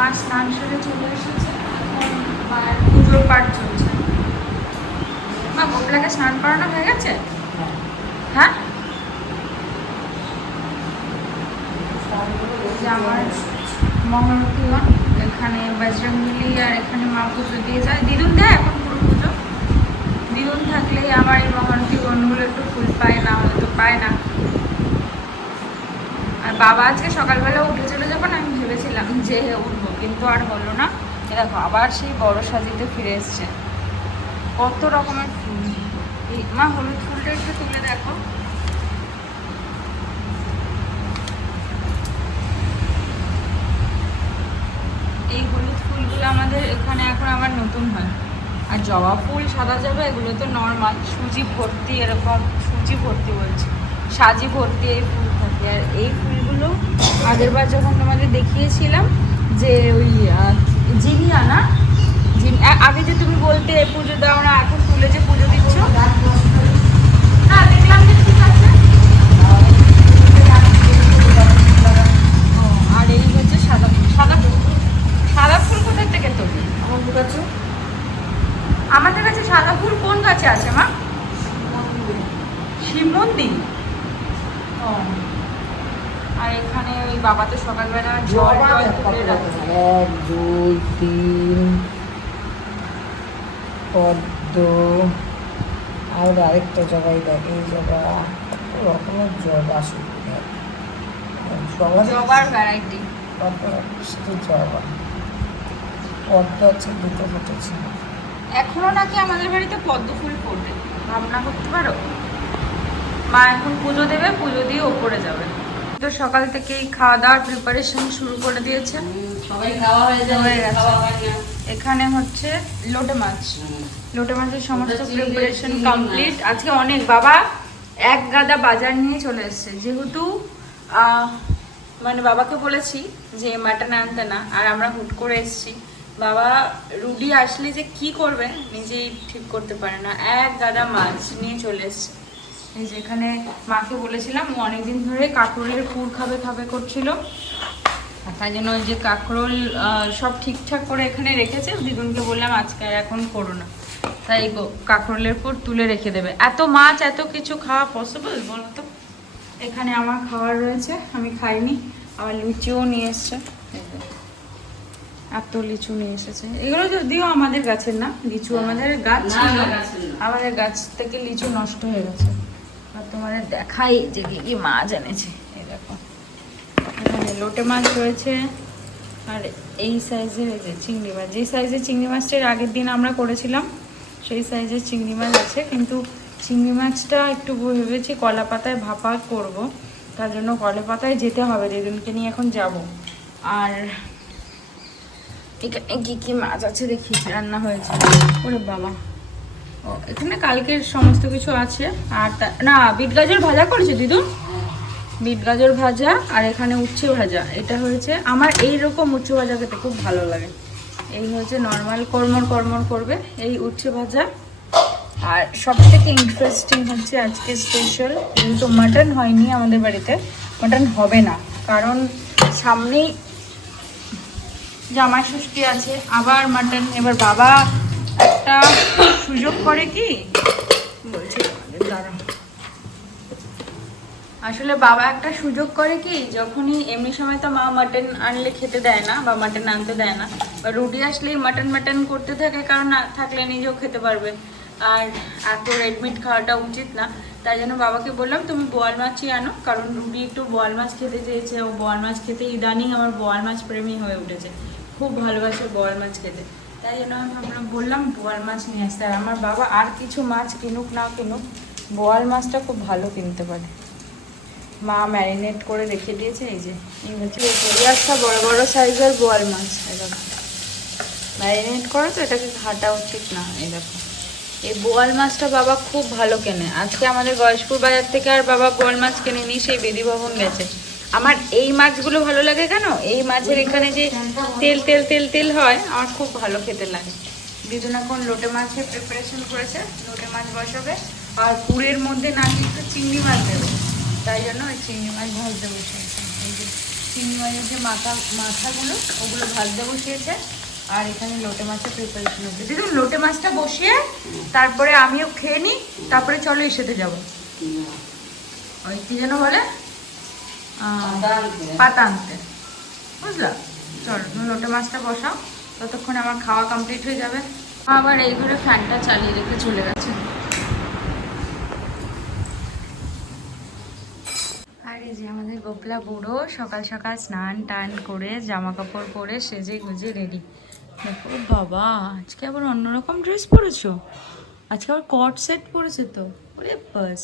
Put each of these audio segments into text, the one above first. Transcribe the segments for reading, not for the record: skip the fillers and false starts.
মা স্নান সেরে চলে এসেছে, মায়ের পুজোর পাঠ চলছে। মা গোপলাকে স্নান করানো হয়ে গেছে? হ্যাঁ, আমার মহরতীগণ এখানে বজরংবলী আর এখানে মা পুজো দিয়ে যায়। দিদুন দেয় এখন পুরো পুজো। দিদুন থাকলেই আমার এই মহরতীগণগুলো একটু ফুল পায়, না হলে তো পায় না। আর বাবা আজকে সকালবেলা উঠেছিল যখন, আমি ভেবেছিলাম যে উঠবো, কিন্তু আর হলো না। দেখো আবার সেই বড় সাজিতে ফিরে এসছে। কত রকমের ফুল। মা হলুদ ফুলটা একটু তুলে দেখো। এই হলুদ ফুলগুলো আমাদের এখানে এখন আবার নতুন হয়। আর জবা ফুল সাদা জবা এগুলো তো নর্মাল, সুজি ভর্তি, এরকম সুজি ভর্তি বলছি, সাজি ভর্তি এই ফুল থাকে। আর এই ফুলগুলো আগের বার যখন তোমাদের দেখিয়েছিলাম যে ওই জিনিয়া না, আগে যে তুমি বলতে পুজো দাও না, এখন তুলে যে পুজো দিচ্ছ, হ্যাঁ দেখলাম যে ঠিক আছে। আর এই হচ্ছে সাদা ফুল। সাদা ফুল, সাদা ফুল কোথার থেকে তোলে? আমাদের কাছে। আমাদের কাছে সাদা ফুল কোন গাছে আছে মা? শিব মন্দির। ও, আর এখানে ওই বাবা তো সকালবেলা জল তুলে রাখে। 1 2 3 পদ্ম, আর আরেকটা জায়গায় দেখ, এই জায়গা রকমের জবা জবার ভ্যারাইটি। জবা, পদ্ম আছে, দুটো ফুটেছে। এখনো নাকি আমাদের বাড়িতে পদ্ম ফুল ফোটে, ভাবনা করতে পারো। মা এখন পুজো দেবে, পুজো দিয়ে ওপরে যাবে। তো সকাল থেকেই খাওয়া দাওয়ার প্রিপারেশন শুরু করে দিয়েছে, সবাই খাওয়া হয়ে হয়ে গেছে। এখানে হচ্ছে লোটে মাছ, লোটে মাছের সমস্ত প্রিপারেশন কমপ্লিট। আজকে অনেক বাবা এক গাদা বাজার নিয়ে চলে এসছে, যেহেতু মানে বাবাকে বলেছি যে মাটন আনতে না, আর আমরা হুট করে এসছি। বাবা রুডি আসলে যে কি করবে নিজেই ঠিক করতে পারে না, এক গাদা মাছ নিয়ে চলে এসছে। এই যে এখানে মাকে বলেছিলাম, ও অনেকদিন ধরে কাঁকরোলের পুর খাবে খাবে করছিল, তাই জন্য ওই যে কাঁকরোল সব ঠিকঠাক করে এখানে রেখেছে। দিদুনকে বললাম আজকে আর এখন করো না, তাই কাঁকরোলের পুর তুলে রেখে দেবে। এত মাছ এত কিছু খাওয়া পসিবল বলো তো? এখানে আমার খাওয়ার রয়েছে, আমি খাইনি। আবার লুচিও নিয়ে এসছে, এত লিচু নিয়ে এসেছে। এগুলো যদিও আমাদের গাছের না, লিচু আমাদের গাছ ছিল, আমাদের গাছ থেকে লিচু নষ্ট হয়ে গেছে। আর তোমাদের দেখাই যে কি কি মাছ এনেছে। এই দেখো এখানে লোটে মাছ রয়েছে, আর এই সাইজের এই যে চিংড়ি মাছ, যে সাইজের চিংড়ি মাছটার আগের দিন আমরা করেছিলাম সেই সাইজের চিংড়ি মাছ আছে। কিন্তু চিংড়ি মাছটা একটু ভেবেছি কলা পাতায় ভাপা করব, তার জন্য কলা পাতায় যেতে হবে, দিদুনকে নিয়ে এখন যাব। আর এখানে কি কি মাছ আছে দেখি, রান্না হয়েছে। ওরে বাবা, ও এখানে কালকের সমস্ত কিছু আছে। আর না, বিট গাজর ভাজা করেছে দিদু, বিট গাজর ভাজা। আর এখানে উচ্ছে ভাজা, এটা হয়েছে। আমার এইরকম উচ্ছে ভাজা খেতে খুব ভালো লাগে। এই হচ্ছে নর্মাল কর্মর কর্মর করবে এই উচ্ছে ভাজা। আর সবথেকে ইন্টারেস্টিং হচ্ছে আজকে স্পেশাল, যেহেতু মাটন হয়নি আমাদের বাড়িতে, মাটন হবে না, কারণ সামনেই জামাই ষষ্ঠী আছে, আবার মাটন। এবার বাবা একটা সুযোগ করে কি বলছি দাঁড়া, আসলে বাবা একটা সুযোগ করে কি, যখনই এমনি সময় তো মা মাটন আনলে খেতে দেয় না বা মাটন আনতে দেয় না, বা রুটি আসলেই মাটন মাটন করতে থাকে, কারণ না থাকলে নিজেও খেতে পারবে। আর এত রেডমিট খাওয়াটা উচিত না, তাই জন্য বাবাকে বললাম তুমি বোয়াল মাছই আনো, কারণ রুটি একটু বোয়াল মাছ খেতে চেয়েছে। ও বোয়াল মাছ খেতে ইদানিং আমার বোয়াল মাছ প্রেমী হয়ে উঠেছে, খুব ভালোবাসে বোয়াল মাছ খেতে। তাই জন্য আমি ভাবলাম, বললাম বোয়াল মাছ নিয়ে আসতে। আর আমার বাবা আর কিছু মাছ কিনুক না কিনুক, বোয়াল মাছটা খুব ভালো কিনতে পারে। মা ম্যারিনেট করে রেখে দিয়েছে। এই যে এই হচ্ছে একটা বড় বড় সাইজের বোয়াল মাছ, এরকম ম্যারিনেট করে, তো এটাকে ঘাটা উচিত না। এই দেখো এই বোয়াল মাছটা বাবা খুব ভালো কেনে। আজকে আমাদের গয়েশপুর বাজার থেকে আর বাবা বোয়াল মাছ কেনে নি, সেই বেদি ভবন গেছে। আমার এই মাছগুলো ভালো লাগে কেন, এই মাছের এখানে যে তেল তেল তেল তেল হয়, আমার খুব ভালো খেতে লাগে। দিদুন এখন লোটে মাছের প্রিপারেশন করেছে, লোটে মাছ বসাবে। আর পুরের মধ্যে নাকি একটু চিংড়ি মাছ দেবে, তাই জন্য ওই চিংড়ি মাছ ভাজতে বসেছে। এই যে চিংড়ি মাছের যে মাথাগুলো ওগুলো ভাজতে বসিয়েছে। আর এখানে লোটে মাছের প্রিপারেশন হচ্ছে। দিদি লোটে মাছটা বসিয়ে তারপরে আমিও খেয়ে নিই, তারপরে চলো এর সাথে যাবো ওই কি যেন বলে পাতা আনতে, বুঝলা? চলো তুমি লোটে মাছটা বসাও, ততক্ষণে আমার খাওয়া কমপ্লিট হয়ে যাবে। আবার এই ঘরে ফ্যানটা চালিয়ে রেখে চলে গেছে। আর এই যে আমাদের গোপলা বুড়ো সকাল সকাল স্নান টান করে জামা কাপড় পরে সেজে গুজে রেডি। দেখো বাবা, আজকে আবার অন্যরকম ড্রেস পরেছো, আজকে আবার কোট সেট পরেছে তো। ওরে বাস,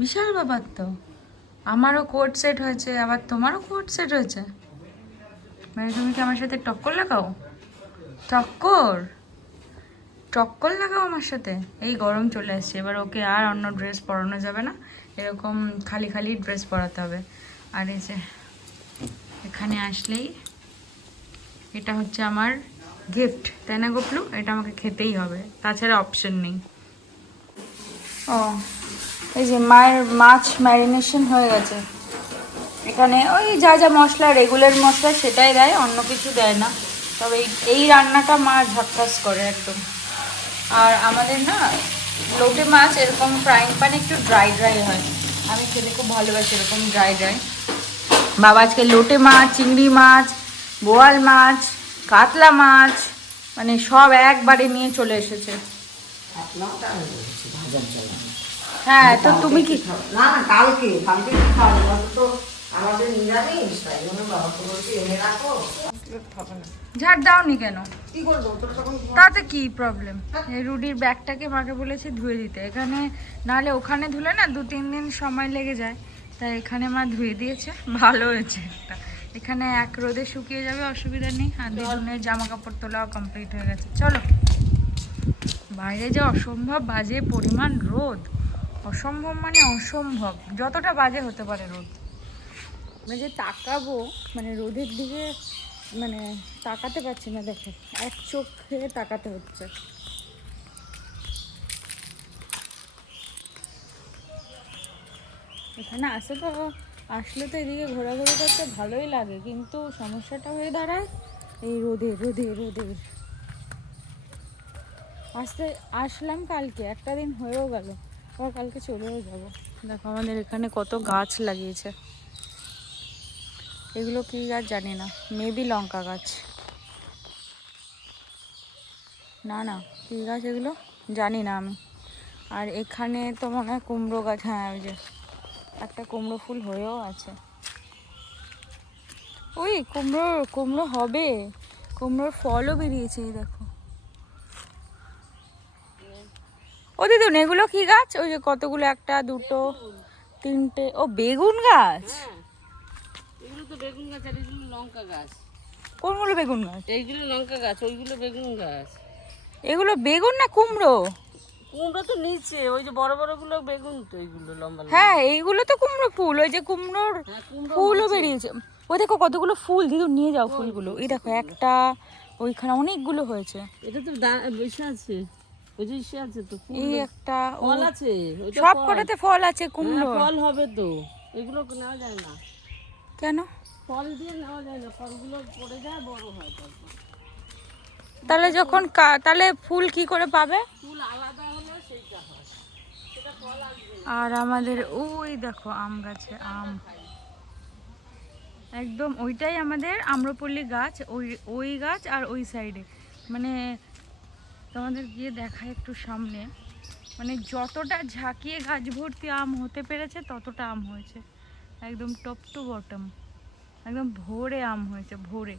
বিশাল ব্যাপার তো। আমারও কোট সেট হয়েছে, আবার তোমারও কোট সেট হয়েছে। মানে তুমি কি আমার সাথে টক্কর লাগাও? টক্কর টক্কর লাগাও আমার সাথে? এই গরম চলে আসছে, এবার ওকে আর অন্য ড্রেস পরানো যাবে না, এরকম খালি খালি ড্রেস পরাতে হবে। আর এই যে এখানে আসলেই এটা হচ্ছে আমার গিফট, তাই না গোপলু? এটা আমাকে খেতেই হবে, তাছাড়া অপশন নেই। ও এই যে মায়ের মাছ ম্যারিনেশন হয়ে গেছে। এখানে ওই যা যা মশলা, রেগুলার মশলা সেটাই দেয়, অন্য কিছু দেয় না। তবে এই রান্নাটা মা ঝাক্কাস করে একদম। আর আমাদের না লোটে মাছ এরকম ফ্রাইং প্যানে একটু ড্রাই ড্রাই হয়, আমি খেতে খুব ভালোবাসি এরকম ড্রাই ড্রাই। বাবা আজকে লোটে মাছ, চিংড়ি মাছ, বোয়াল মাছ, কাতলা মাছ মানে সব একবারে নিয়ে চলে এসেছে। হ্যাঁ তো তুমি কি না না কালকে কালকে কি খাওয়াবো? তো আমাদের নিরামিষ, তাই জন্য বাবাকে বলছি এনে রাখো। ঝাড় দাওনি কেন? কি করবো তোর তখন? তাতে কি প্রবলেম? এই রুডির ব্যাগটাকে মাকে বলেছি ধুয়ে দিতে, এখানে নাহলে ওখানে ধুলে না 2-3 দিন সময় লেগে যায়, তাই এখানে মা ধুয়ে দিয়েছে, ভালো হয়েছে একটা। এখানে এক রোদে শুকিয়ে যাবে, অসুবিধা নেই। আর দিদুনের জামা কাপড় তোলাও কমপ্লিট হয়ে গেছে। চলো, বাইরে যে অসম্ভব বাজে পরিমাণ রোদ, অসম্ভব মানে অসম্ভব, যতটা বাজে হতে পারে রোদ। আমি যে তাকাবো মানে রোদের দিকে, মানে তাকাতে পারছি না, দেখো এক চোখে তাকাতে হচ্ছে। এখানে আসলে তো এদিকে ঘোরাঘুরি করতে ভালোই লাগে, কিন্তু সমস্যাটা হয়ে দাঁড়ায় এই রোদে রোদে রোদে। আসলাম কালকে, একটা দিন হয়েও গেল, আবার কালকে চলেও যাব। দেখো আমাদের এখানে কত গাছ লাগিয়েছে, এগুলো কী গাছ জানি না, মেবি লঙ্কা গাছ, না না কী গাছ এগুলো জানি না আমি। আর এখানে তো মনে হয় কুমড়ো গাছ, হ্যাঁ ওই যে একটা কুমড়ো ফুল হয়েও আছে। ওই কুমড়ো হবে, কুমড়োর ফলও বেরিয়েছে, এই দেখো। ও দিদুন এগুলো কি গাছ? ওই যে কতগুলো, 1 2 3টে, ও বেগুন গাছ। এগুলো তো বেগুন গাছ, আর এগুলো লঙ্কা গাছ। কোনগুলো বেগুন গাছ? এইগুলো লঙ্কা গাছ, ওইগুলো বেগুন গাছ। এগুলো বেগুন না কুমড়ো? কুমড়ো তো নিচে, ওই যে বড় বড় গুলো বেগুন, তো এইগুলো লম্বা লম্বা। হ্যাঁ এইগুলো তো কুমড়ো ফুল, ওই যে কুমড়োর ফুলও বেরিয়েছে। ওই দেখো কতগুলো ফুল, দিদুন নিয়ে যাও ফুলগুলো। এই দেখো একটা, ওইখানে অনেকগুলো হয়েছে। এটা তো বেশি আছে, ওই যে ইসে আছে তো, এই একটা ফল আছে, ওইটা সব ফল। কটাতে ফল আছে কুমড়ো। ফল হবে তো, এগুলো নেওয়া যায় না। কেন? ফল দিয়ে নেওয়া যায় না, ফলগুলো পড়ে যায়, বড় হয় তারপর। তাহলে যখন তাহলে ফুল কি করে পাবে? ফুল আলাদা হলে সেইটা হয়, সেটা ফল আসবে না। আর আমাদের ওই দেখো আম গাছে আম, একদম ওইটাই আমাদের আম্রপল্লী গাছ, ওই গাছ আর ওই সাইডে, মানে তোমাদের গিয়ে দেখায় একটু সামনে, মানে যতটা ঝাঁকিয়ে গাছ ভর্তি আম হতে পেরেছে ততটা আম হয়েছে, একদম টপ টু বটম, একদম ভোরে আম হয়েছে, ভোরে।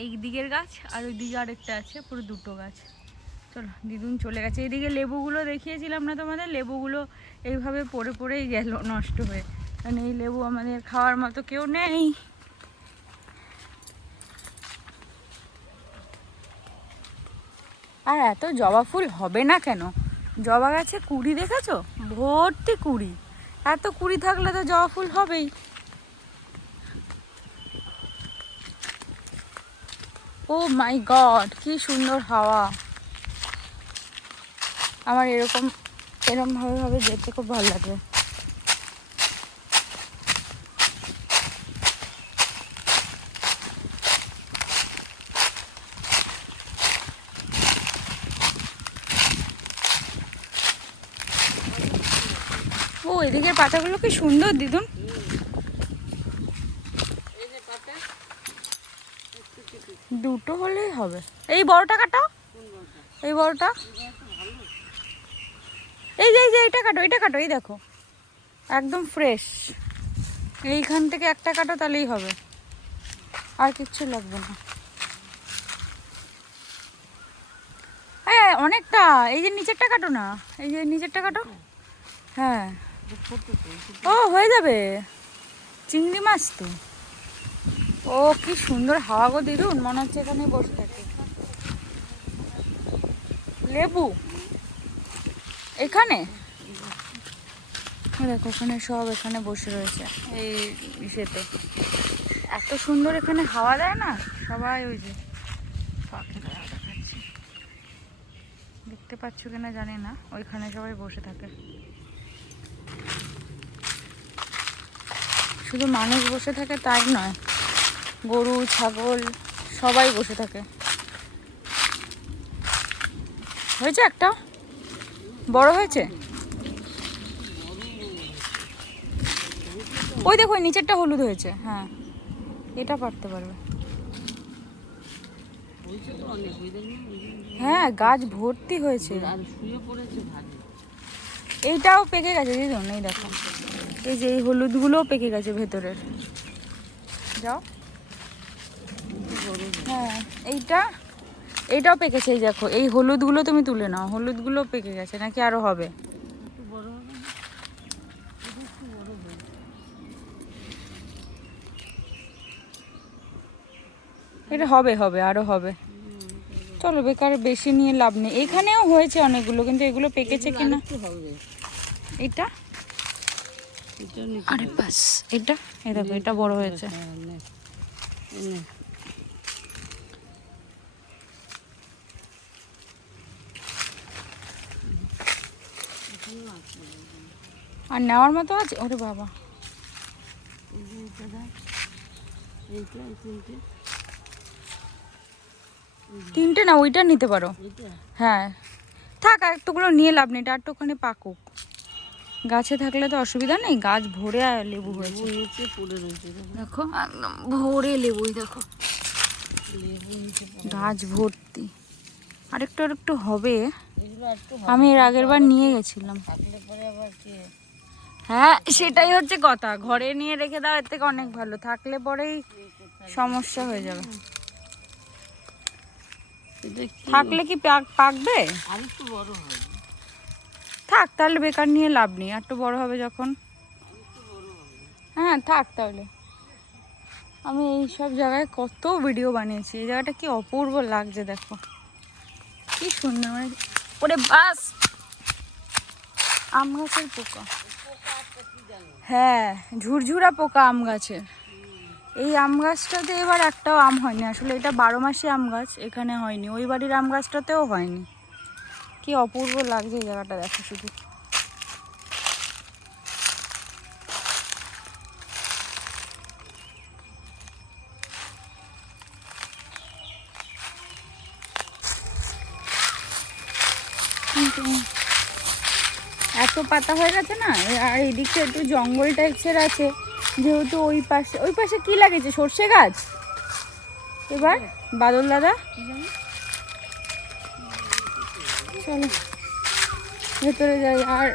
এই দিকের গাছ আর ওই দিকে আরেকটা আছে, পুরো 2টো গাছ। চলো দিদুন চলে গেছে। এদিকে লেবুগুলো দেখিয়েছিলাম না তোমাদের, লেবুগুলো এইভাবে পড়ে পড়েই গেল নষ্ট হয়ে, কারণ এই লেবু আমাদের খাওয়ার মতো কেউ নেই। আর এত জবা ফুল হবে না কেন? জবা গাছে কুড়ি দেখেছো? ভর্তি কুড়ি, এত কুড়ি থাকলে তো জবা ফুল হবেই। ও মাই গড, কি সুন্দর হাওয়া! আমার এরকম ভাবে যেতে খুব ভালো লাগে। ও এদিকে পাতাগুলো কি সুন্দর দিদুন। দুটো হলেই হবে। এই বড়টা কাটো, এই বড়টা, এই যে এইটা কাটো, এটা কাটো, এই দেখো একদম ফ্রেশ। এইখান থেকে একটা কাটো তাহলেই হবে, আর কিচ্ছু লাগবে না। হ্যাঁ অনেকটা, এই যে নিচেরটা কাটো না, এই যে নিচেরটা কাটো। হ্যাঁ ও হয়ে যাবে, চিংড়ি মাছ তো। ও কি সুন্দর হাওয়া গো দিদুন, মনে হচ্ছে এখানে বসে থাকে। লেবু এখানে দেখো, ওখানে সব এখানে বসে রয়েছে এই ইসেতে। এত সুন্দর এখানে হাওয়া দেয় না, সবাই ওই যে পাখিরা দেখাচ্ছে, দেখতে পাচ্ছ কিনা জানি না, ওইখানে সবাই বসে থাকে। শুধু মানুষ বসে থাকে তাই নয়, গরু ছাগল সবাই বসে থাকে। হয়েছে একটা বড় হয়েছে, ওই দেখো নিচেরটা হলুদ হয়েছে। হ্যাঁ এটা পারতে পারবে। হ্যাঁ গাছ ভর্তি হয়েছে, এইটাও পেকে গেছে দিদুন, এই দেখো এই যে এই হলুদগুলোও পেকে গেছে ভেতরের। যাও, হ্যাঁ এইটাও পেকেছে, এই দেখো এই হলুদগুলো তুমি তুলে নাও, হলুদগুলো পেকে গেছে, নাকি আরো হবে? এটা হবে হবে আরো হবে। চলো বেকার বেশি নিয়ে লাভ নেই। এখানেও হয়েছে অনেকগুলো, কিন্তু এগুলো পেকেছে কিনা। এটা আরে বাস, এটা এই দেখো এটা বড় হয়েছে। আর নেওয়ার মতো আছে, ওরে বাবা। তিনটে না, ওইটা নিতে পারো। হ্যাঁ থাক, আর একটুগুলো নিয়ে লাভ নেই, এটা আর একটুখানি পাকুক। গাছে থাকলে তো অসুবিধা নেই, গাছ ভরে লেবু হয়েছে দেখো, একদম ভরে লেবুই দেখো, গাছ ভর্তি। আরেকটু আরেকটু হবে, আমি এর আগের বার নিয়ে গেছিলাম। হ্যাঁ সেটাই হচ্ছে কথা, ঘরে নিয়ে রেখে দাও এর থেকে অনেক ভালো, থাকলে পরেই সমস্যা হয়ে যাবে। থাকলে কি পাকবে? থাক তাহলে, বেকার নিয়ে লাভ নেই, আর একটু বড় হবে যখন। হ্যাঁ থাক তাহলে। আমি এই সব জায়গায় কত ভিডিও বানিয়েছি, এই জায়গাটা কি অপূর্ব লাগছে দেখো, কি সুন্দর। মানে ওরে বাস, আম গাছের পোকা। হ্যাঁ ঝুরঝুরা পোকা আম গাছের। এই আম গাছটাতে এবার একটাও আম হয়নি, আসলে এটা 12 মাসে আম গাছ, এখানে হয়নি, ওই বাড়ির আম গাছটাতেও হয়নি। কি অপূর্ব লাগছে এই জায়গাটা দেখো শুধু। এত পাতা হয়ে গেছে না, আর এদিকে একটু জঙ্গল টাইপসের আছে, যেহেতু ওই পাশে কি লাগিয়েছে, সর্ষে গাছ। এবার বাদল দাদা চলো ভেতরে যাই, আর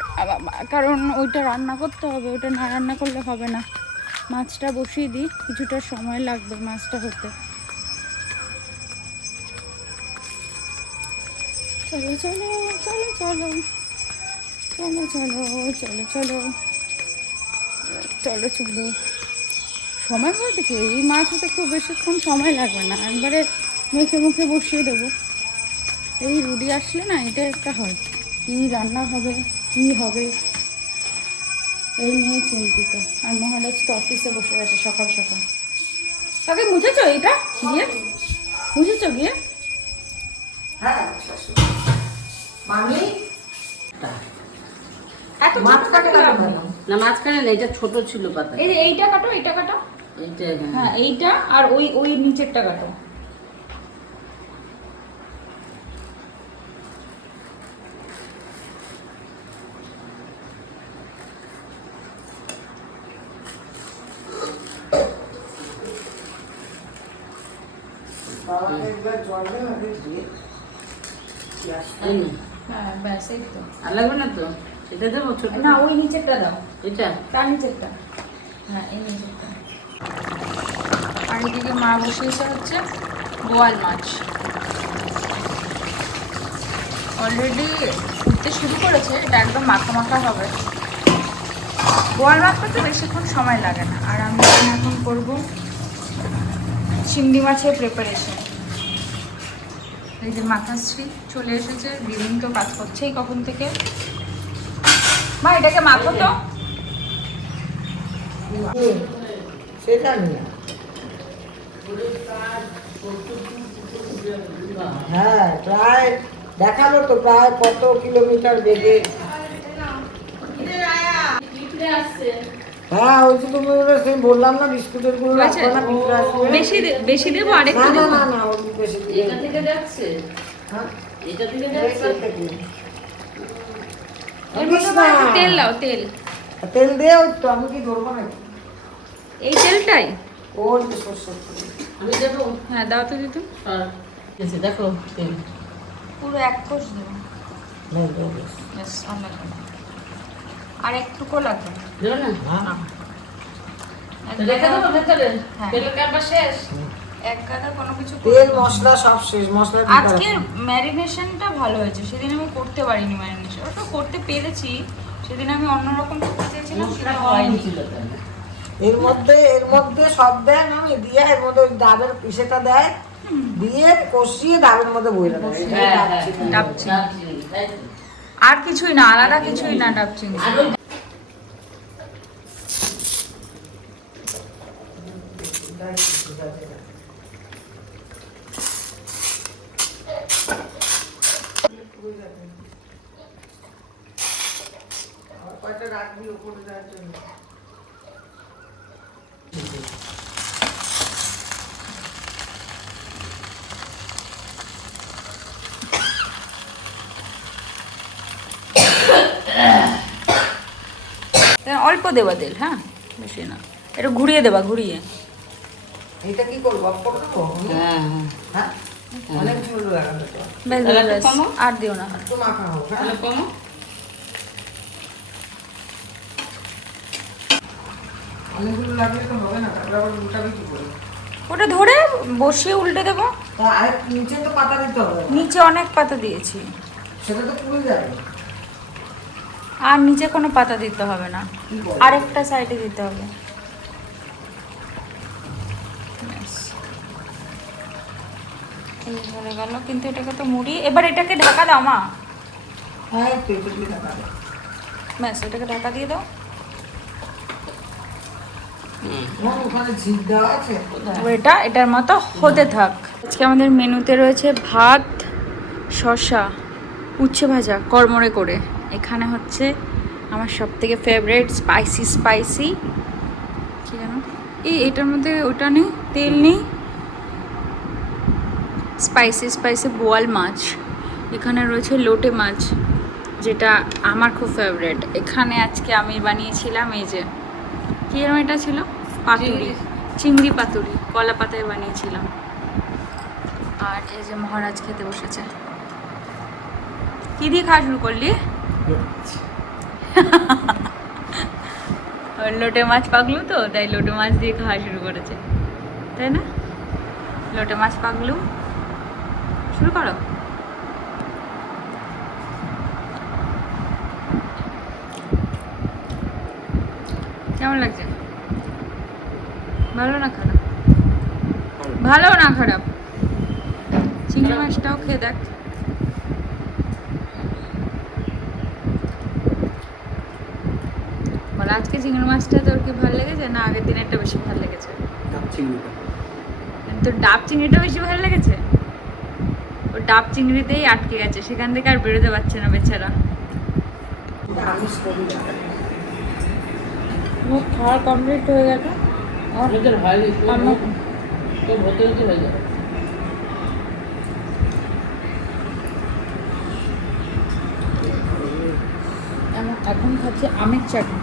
কারণ ওইটা রান্না করতে হবে, ওইটা না রান্না করলে হবে না। মাছটা বসিয়ে দিই, কিছুটা সময় লাগবে মাছটা হতে। চলো চলো চলো চলো চলো চলো চলো চলো চলো চলো। সময় বলতে কি, এই মাছ হতে খুব বেশিক্ষণ সময় লাগবে না, একবারে মেখে মুখে বসিয়ে দেবো। এই রুটি আসলে না এটা একটা হয়, কি রান্না হবে কি হবে এই নিয়ে চিন্তিত। আর মহারাজ তো অফিসে বসে গেছে সকাল সকাল। তাকে মুছেছো এটা গিয়ে, মুছেছো গিয়ে? হ্যাঁ মামি এত মাছটাকে কাটো না মাঝখানে না, এটা ছোট ছিল পাতা। এই যে এইটা কাটো, এইটা কাটো। এইটা হ্যাঁ এইটা, আর ওই নিচেরটা কাটো। গ্লাস জল দেন আগে ধুয়ে তাই না? হ্যাঁ ব্যাস এই তো। আর লাগবে না তো? এটা দেবো ছোট? না ওই নিচেরটা দাও, এটা? তার নিচেরটা। হ্যাঁ এই নিচেরটা। আর এদিকে মা বসিয়েছে হচ্ছে বোয়াল মাছ। অলরেডি ফুটতে শুরু করেছে, এটা একদম মাখা মাখা হবে। বোয়াল মাছ করতে বেশিক্ষণ সময় লাগে না। আর আমি এখন করবো চিংড়ি মাছের প্রিপারেশন। এই যে মাখাশ্রী চলে এসেছে, দিদিন তো কাজ করছেই কখন থেকে। মা এটাকে মাখো তো। সেটা নিয়ে হ্যাঁ প্রায় দেখালো তো প্রায় কত কিলোমিটার বেগে। হ্যাঁ ওই যে তুমি সেই বললাম না বিস্কুটের গুলো রাখবে না, পিঁপড়ে আসবে। বেশি দেবো না আরেকটু না দেবো। না না ওই বেশি দিলে- এটা থেকে যাচ্ছে? হ্যাঁ এটা থেকে এইখান যাচ্ছে? থেকে। এর মধ্যে মা একটু তেল দাও, তেল। তেল দিয়ে ওই তো আমি কি ধরবো নাকি এই তেলটাই? ওর যে সরষের তেল। আমি দেবো? হ্যাঁ দাও তো দিদি। আর এসে দেখো তেল। পুরো এক কোষ দেবো। না, দেবো বেশ। ব্যাস অনেক হবে। আর একটুকু লাগবে না। দেবো না? না, এক রেখে গাদা- দেবো ভেতরে? হ্যাঁ। তেলের কারবার শেষ? এক গাদা কোনো কিছু তেল করতে হবে না। মশলা সব শেষ, মশলা দিতে আজকের হবে। ম্যারিনেশনটা ভালো হয়েছে, সেদিন আমি করতে পারিনি ম্যারিনেশন। ওটা করতে পেরেছি, সেদিন আমি অন্যরকম করতে চেয়েছিলাম, মশলা সেটা হয়নি হয়নি। ছিল তাহলে। এর মধ্যে সব দেয় না আমি দিয়ে এর মধ্যে ওই ডাবের পিসেটা দেয় দিয়ে কষিয়ে ডাবের মধ্যে বইয়ে দেয়। হ্যাঁ, হ্যাঁ, ডাবচিনি। ডাবচিনি, তাই তো? আর কিছুই না, আলাদা কিছুই না ডাবচিনি। আর ওই কয়টা রাখবি উপরে দেওয়ার জন্য। অল্প দেবা তেল, হ্যাঁ বেশি না। এটা ঘুরিয়ে দেবা, ঘুরিয়ে। এটা কি করবো অফ করে দেবো হ্যাঁ, হ্যাঁ অনেক ঝোল লাগাবে তো ব্যাস তাহলে ব্যাস, একটু কমো। আর দিও না। একটু মাখা হোক হ্যাঁ তাহলে কমো। অনেকগুলো লাগলে তো হবে না, তারপরে আবার উল্টাবে কি করে। ওটা ধরে বসিয়ে উল্টে দেবো। তা আর নিচে তো পাতা দিতে হবে, নিচে অনেক পাতা দিয়েছি, সেটা তো পুড়ে যাবে। আর নিচে কোনো পাতা দিতে হবে না, কি বলো? আরেকটা সাইডে দিতে হবে। ব্যাস। এই হয়ে গেল, কিন্তু এটাকে তো মুড়ি, এবার এটাকে ঢাকা দাও মা। হ্যাঁ একটু একটু দিয়ে লাগাবে। ব্যাস এটাকে ঢাকা দিয়ে দাও। না, ওখানে ঝিক দেওয়া আছে এটার মতো হতে থাক। আজকে আমাদের মেনুতে রয়েছে ভাত, শসা, উচ্ছে ভাজা কড়মড়ে করে। এখানে হচ্ছে আমার সব থেকে ফেভারিট স্পাইসি কি জানো এটার মধ্যে ওটা নেই, তেল নেই, স্পাইসি বোয়াল মাছ। এখানে রয়েছে লোটে মাছ, যেটা আমার খুব ফেভারিট। এখানে আজকে আমি বানিয়েছিলাম এই যে কি যেন এটা ছিল, পাতুরি, চিংড়ি পাতুরি, কলা পাতায় বানিয়েছিলাম। আর এই যে মহারাজ খেতে বসেছে। কি দিয়ে খাওয়া শুরু করলি? ওর লোটে মাছ পাগলু তো, তাই লোটে মাছ দিয়ে খাওয়া শুরু করেছে, তাই না? লোটে মাছ পাগলু, শুরু করো। কেমন লাগছে? ভালো না খারাপ? ভালো না খারাপ? চিংড়ি মাছটাও খেয়ে দেখ। বল আজকে চিংড়ি মাছটা তোর কি ভালো লেগেছে না আগের দিনেরটা বেশি ভালো লেগেছে? তোর ডাব চিংড়িটা বেশি ভালো লেগেছে? ও ডাব চিংড়িতেই আটকে গেছে, সেখান থেকে আর বেরোতে পারছে না বেচারা। আমিষ করি না। ও খাওয়া কমপ্লিট হয়ে গেছে। ভেতরে হয়নি, আমার- তো ভেতরে তো হয়ে যাবে। এখন খাচ্ছি আমের চাটনি,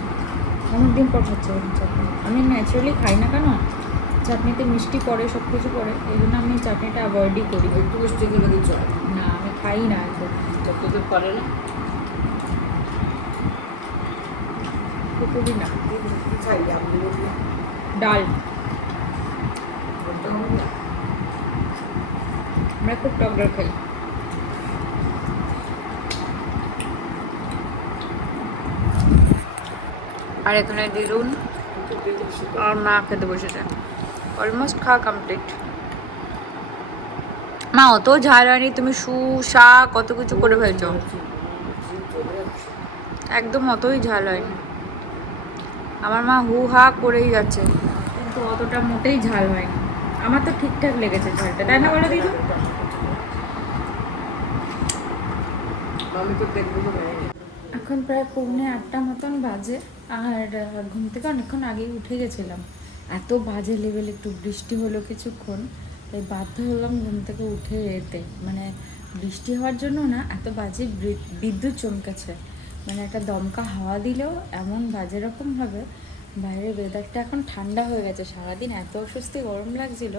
অনেকদিন পর খাচ্ছি আমের চাটনি। আমি ন্যাচারালি খাই না কেন, চাটনিতে মিষ্টি পড়ে, সব কিছু পড়ে, এই জন্য আমি চাটনিটা অ্যাভয়েডই করি। একটু মিষ্টি খেলে কিছু হয় না। না, আমি খাই না একদম। তোকে করে না করি না। কি খাই আপনি বলুন? ডাল, বলতে হবে না। আমরা খুব টক ডাল খাই। আর এখানে দিদুন আর মা খেতে বসেছে। অলমোস্ট খাওয়া কমপ্লিট। মা অত ঝাল হয়নি, তুমি শাক কত কিছু করে ফেলছো, একদম অতই ঝাল হয়নি। আমার মা হু হা করেই যাচ্ছে, কিন্তু অতটা মোটেই ঝাল হয়নি। আমার তো ঠিকঠাক লেগেছে ঝালটা, তাই না বলো দিদু? আমি তো দেখবো না। এখন প্রায় 7:45 মতন বাজে, আর ঘুম থেকে অনেকক্ষণ আগেই উঠে গেছিলাম। এত বাজে লেভেল, একটু বৃষ্টি হলো কিছুক্ষণ, তাই বাধ্য হলাম ঘুম থেকে উঠে যেতে। মানে বৃষ্টি হওয়ার জন্য না, এত বাজে বিদ্যুৎ চমকেছে, মানে একটা দমকা হাওয়া দিলেও এমন বাজে রকমভাবে। বাইরের ওয়েদারটা এখন ঠান্ডা হয়ে গেছে, সারাদিন এত অস্বস্তি গরম লাগছিল,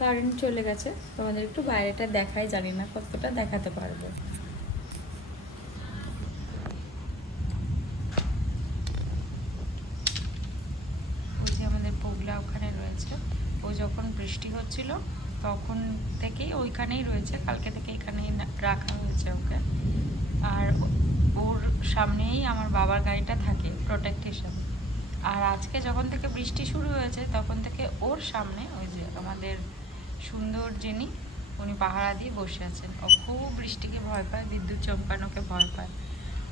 কারেন্ট চলে গেছে। তোমাদের একটু বাইরেটা দেখাই, জানি না কতটা দেখাতে পারবো। ওই যে আমাদের পোগলা ওখানে রয়েছে, ও যখন বৃষ্টি হচ্ছিল তখন থেকেই ওইখানেই রয়েছে, কালকে থেকে এখানেই রাখা হয়েছে ওকে। আর ওর সামনেই আমার বাবার গাড়িটা থাকে প্রোটেকশন। আর আজকে যখন থেকে বৃষ্টি শুরু হয়েছে তখন থেকে ওর সামনে ওই যে আমাদের সুন্দর যিনি, উনি পাহারা দিয়ে বসে আছেন। ও খুব বৃষ্টিকে ভয় পায়, বিদ্যুৎ চমকানোকে ভয় পায়।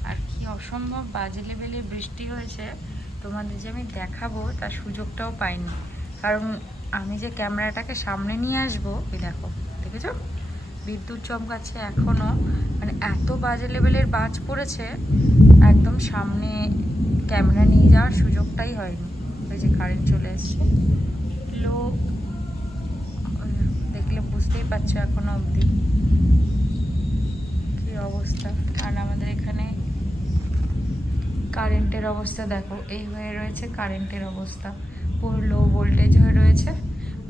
আর কি অসম্ভব বাজে লেভেলে বৃষ্টি হয়েছে, তোমাদের যে আমি দেখাবো তার সুযোগটাও পাইনি, কারণ আমি যে ক্যামেরাটাকে সামনে নিয়ে আসবো, ওই দেখো দেখেছো বিদ্যুৎ চমকাচ্ছে এখনও, মানে এত বাজে লেভেলের বাজ পড়েছে, একদম সামনে ক্যামেরা নিয়ে যাওয়ার সুযোগটাই হয়নি। ওই যে কারেন্ট চলে এসছে, লো দেখলে বুঝতেই পারছো এখনো অবধি কী অবস্থা। আর আমাদের এখানে কারেন্টের অবস্থা দেখো, এই হয়ে রয়েছে কারেন্টের অবস্থা, পুরো লো ভোল্টেজ হয়ে রয়েছে।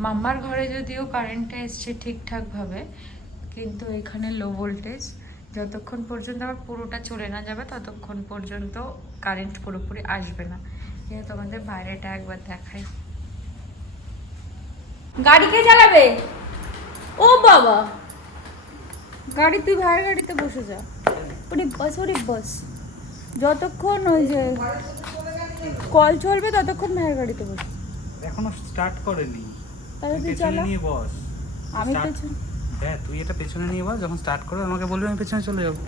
মাম্মার ঘরে যদিও কারেন্টটা এসছে ঠিকঠাকভাবে, কিন্তু এখানে লো ভোল্টেজ। যতক্ষণ পর্যন্ত আবার পুরোটা চলে না যাবে ততক্ষণ পর্যন্ত কারেন্ট পুরোপুরি আসবে না। যেহেতু তোমাদের বাইরেটা একবার দেখাই। গাড়ি কে চালাবে? ও বাবা, গাড়ি তুই ভাইয়ের গাড়িতে বসে যা। ওরে বাস, যতক্ষণ ওই যে কল চলবে ততক্ষণ ভাইয়ের গাড়িতে বসে। এখনো স্টার্ট করেনি, তাহলে তুই পেছনে চালা। নিয়ে বস। আমি Start- পেছনে, হ্যাঁ তুই এটা পেছনে নিয়ে বস, যখন স্টার্ট করবে আমাকে বলবি, আমি পেছনে চলে যাবো,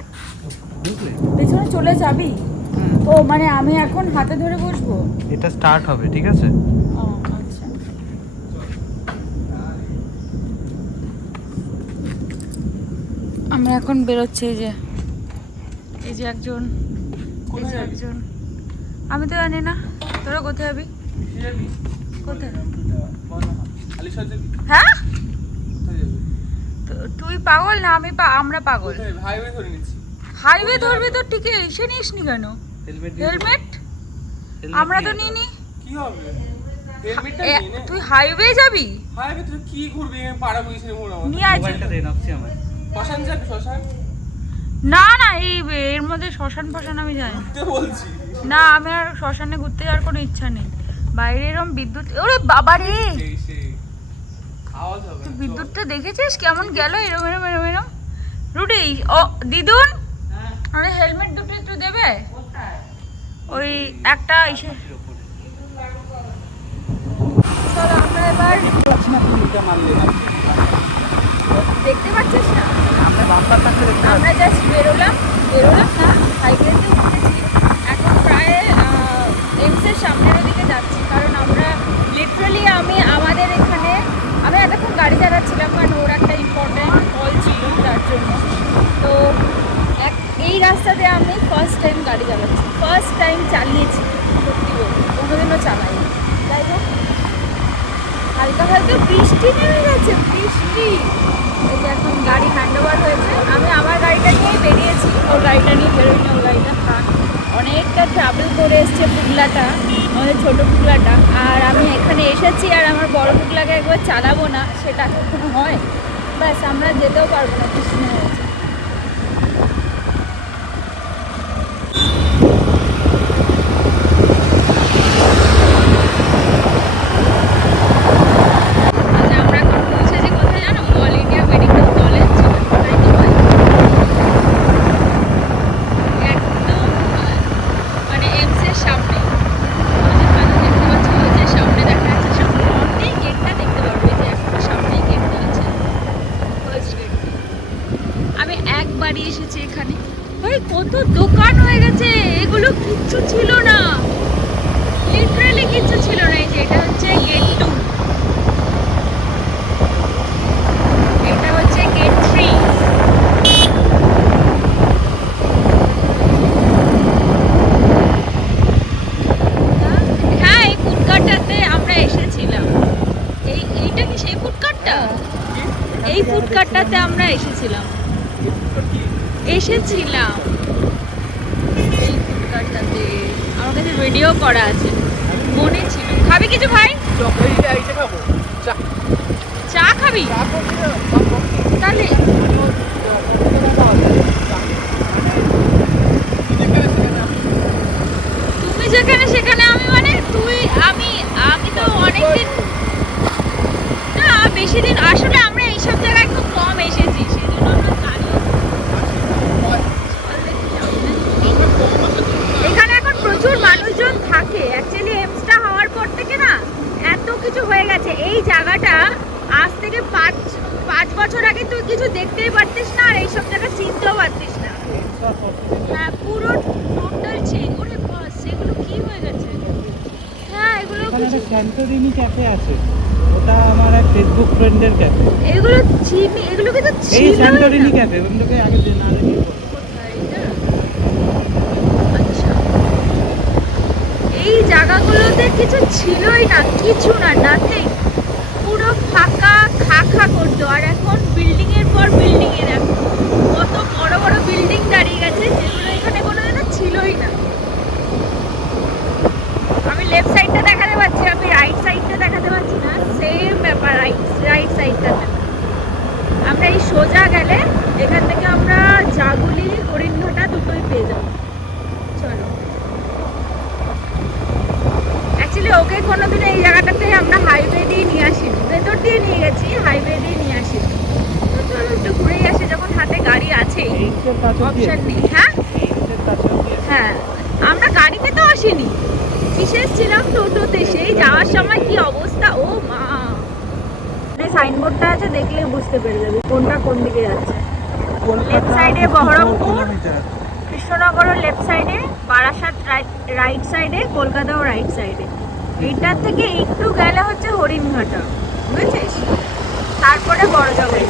বুঝলি? পেছনে চলে যাবি? হুম। ও মানে আমি এখন হাতে ধরে বসবো? এটা স্টার্ট হবে, ঠিক আছে? ও আচ্ছা। আমরা এখন বেরোচ্ছি, এই যে একজন, এই যে একজন। আমি তো জানি না, তোরা কোথায় যাবি? কোথায়? হ্যাঁ তুই পাগল না আমি আমরা পাগল? হাইওয়ে ধরবি তো, ঠিক এসে নিস নি কেন? হেলমেট আমরা তো নিইনি। কি হবে? হেলমেটটা এ, নিয়ে নে। তুই হাইওয়ে যাবি? হাইওয়ে তুই কি ঘুরবি? এখানে পাড়া বইছে রে মোড়া। নিয়ে আয়। মোবাইলটা দে, নাপছি আমায়। শ্মশান যাবি শ্মশান? না না, এই এর মধ্যে শ্মশান ফশান আমি যাই না। ঘুরতে বলছি। না, আমি আর শ্মশানে ঘুরতে যাওয়ার কোনো ইচ্ছা নেই। বাইরে এরকম বিদ্যুৎ, ওরে বাবা রে, সেই আওয়াজ হবে। তুই বিদ্যুৎটা দেখেছিস কেমন গেল? এরম এরম এরম এরম। রুটি, ও দিদুন, আরে হেলমেট দুটো একটু দেবে? ওই একটা ইসে। চলো আমরা এবার, দেখতে পাচ্ছিস না আমরা জাস্ট বেরোলাম না, হাইওয়েতে উঠেছি। এখন প্রায় এমসের সামনের দিকে যাচ্ছি, কারণ আমরা লিটারালি আমাদের এখানে আমি এতক্ষণ গাড়ি চালাচ্ছিলাম, কারণ ওর একটা ইম্পর্ট্যান্ট কল ছিল তার জন্য। তো এই রাস্তাতে আমি ফার্স্ট টাইম গাড়ি চালাচ্ছি, ফার্স্ট টাইম চালিয়েছি সত্যি বলতে, কোনোদিনও চালাই। যাই হোক, হালকা হালকা বৃষ্টি নেমে গেছে, বৃষ্টি। এই যে এখন গাড়ি হ্যান্ড ওভার হয়েছে, আমি আমার গাড়িটা নিয়েই বেরিয়েছি, ওর গাড়িটা নিয়ে বেরোয়নি, ওর গাড়িটা থাক। অনেকটা ট্রাভেল করে এসছে পুগলাটা, আমাদের ছোট পুকলাটা। আর আমি এখানে এসেছি আর আমার বড় পুকলাকে একবার চালাবো না, সেটা কখনো হয়? ব্যাস আমরা যেতেও পারবো না, কিছু হয়েছে। আচ্ছা, আমরা এখন পৌঁছেছি কোথায় জানো? অল ইন্ডিয়া মেডিকেল কলেজ, তাই তো হয়? একদম মানে এমসের সামনে। দেখতে পাচ্ছ ওই যে সামনে দেখা যাচ্ছে, সামনেই গেটটা দেখতে পারবে, যে এখন সামনেই গেটটা আছে, ফার্স্ট গেট। আমি একবারই এসেছি এখানে, ভাই কত দোকান হয়ে গেছে, এগুলো কিচ্ছু ছিল না, লিটারালি কিচ্ছু ছিল না। এই যে এটা হচ্ছে গেট 2, এটা হচ্ছে গেট 3। হ্যাঁ, এই ফুডকার্টটাতে আমরা এসেছিলাম। এইটা কি সেই ফুডকার্টটা? এই ফুডকার্টটাতে আমরা এসেছিলাম এই ফুডকার্টটাতে আমার কাছে ভিডিও করা আছে, মনে ছিল। খাবি কিছু ভাই? চা খাবি? তাহলে তুমি যেখানে সেখানে আমি, মানে তুই আমি তো অনেকদিন না, বেশি দিন আসলে আমরা এইসব জায়গায় খুব কম এসেছি, সেই জন্য আমরা জানিও। এখানে এখন প্রচুর মানুষজন থাকে। অ্যাকচুয়ালি এমসটা হওয়ার পর থেকে না এত কিছু হয়ে গেছে। এই জায়গাটা আজ থেকে 5 বছর আগে তুই কিছু দেখতেই পারতিস না, আর এইসব জায়গা চিনতেও পারতিস না। হ্যাঁ, পুরো টোটাল চেঞ্জ। ওরে বাস, এগুলো কি হয়ে গেছে? হ্যাঁ, এগুলো কিছু স্যান্টোরিনি ক্যাফে আছে, ওটা আমার এক ফেসবুক ফ্রেন্ডের ক্যাফে। এগুলো চিনি, এগুলো কিন্তু এই ছিল স্যান্টোরিনি ক্যাফে, ওগুলোকে আগে না দেখি। আচ্ছা, এই জায়গাগুলোতে কিছু ছিলই না, কিছু না, নাথিং, পুরো ফাঁকা খা করতো। আর এখন বিল্ডিং এর পর বিল্ডিং এর, এখন কত বড় বড় বিল্ডিং দাঁড়িয়ে গেছে, যেগুলো এখানে কোনোদিনও ছিলই না। আমি লেফট সাইডটা দেখাতে পাচ্ছি, আমি রাইট সাইডটা দেখাতে পাচ্ছি না, সেম ব্যাপার। রাইট সাইডটাতে আমরা এই সোজা গেলে এখান থেকে আমরা জাগুলি, হরিণঘাটা দুটোই পেয়ে যাবো। চলো, অ্যাকচুয়ালি ওকে কোনোদিন এই জায়গাটাতে আমরা হাইওয়ে দিয়ে নিয়ে আসিনি, ভেতর দিয়ে নিয়ে গেছি, হাইওয়ে দিয়ে নিয়ে আসিনি। তো চলো একটু ঘুরেই আসি, যখন হাতে গাড়ি আছে, অপশন নেই। হ্যাঁ, আমরা গাড়িতে তো আসিনি, কিসে এসেছিলাম? টোটোতে। সেই যাওয়ার সময় কি অবস্থা, ও মা! সাইনবোর্ডটা আছে, দেখলে বুঝতে পেরে যাবে কোনটা কোন দিকে যাচ্ছে। লেফট সাইডে বহরমপুর, কৃষ্ণনগরও লেফট সাইডে, বারাসাত রাইট সাইডে, কলকাতাও রাইট সাইডে। এইটার থেকে একটু গেলে হচ্ছে হরিণঘাটা, বুঝেছিস? তারপরে বড়জাগলি।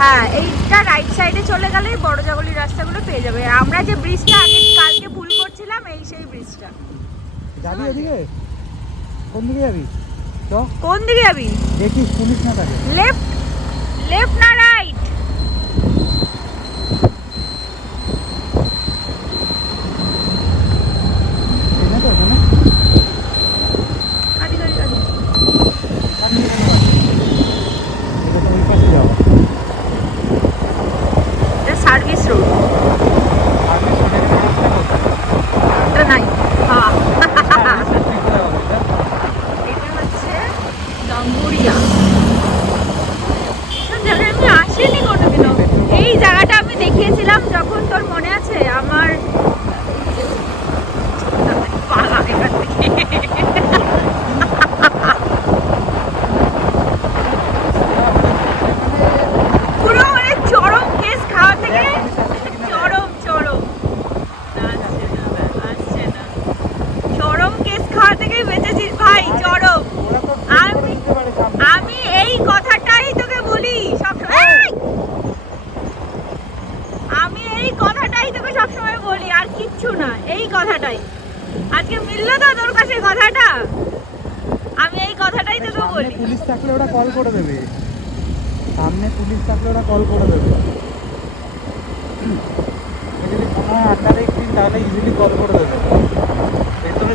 হ্যাঁ, এইটা রাইট সাইডে চলে গেলেই বড়জাগলির রাস্তাগুলো পেয়ে যাবে। আমরা যে ব্রিজটা আগে কালকে ভুল করছিলাম, এই সেই ব্রিজটা। যাবি ওদিকে? কোন দিকে যাবি? কোন দিকে যাবি? দেখিস পুলিশ না থাকে। লেফট না রাইট? সার্ভিস রোড নাই। হ্যাঁ, এটা হচ্ছে গাঙ্গুরিয়া। আমি আসিনি কোনোদিনও। এই জায়গাটা আমি দেখিয়েছিলাম যখন, তোর মনে আছে? আমার পুরো মানে চরম কেস খাওয়া থেকে চরম কেস খাওয়া থেকেই বেঁচেছিস ভাই, চরম। আমি এই কথাটাই তোকে বলি সবসময়, বলি, আর কিচ্ছু না, এই কথাটাই। আজকে মিললো তো তোর কাছে কথাটা, আমি এই কথাটাই তোকে বলি। পুলিশ থাকলে ওরা কল করে দেবে, সামনে পুলিশ থাকলে ওরা কল করে দেবে। যদি কোনো আন্ডারে তাহলে ইজিলি কল করে দেবে। ভেতরে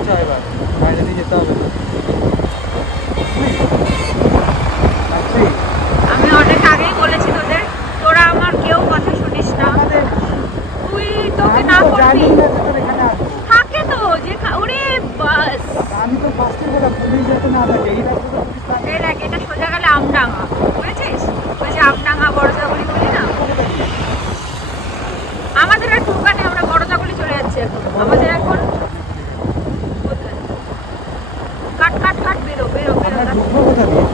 করবি থাকে তো যে ওরে বাস আমি তো ফার্স্টে বললাম পুলিশ যাতে না থাকে এই এই দেখ এটা সোজা গেলে আমডাঙ্গা বুঝেছিস ওই যে আমডাঙ্গা বড়জাগুলি বলি না আমাদের আর টোকানে আমরা বড়জাগুলি চলে যাচ্ছি এখন আমাদের এখন কোথায়? কাট কাট কাট বেরো বেরো বেরো ঢুকবো কোথা দিয়ে?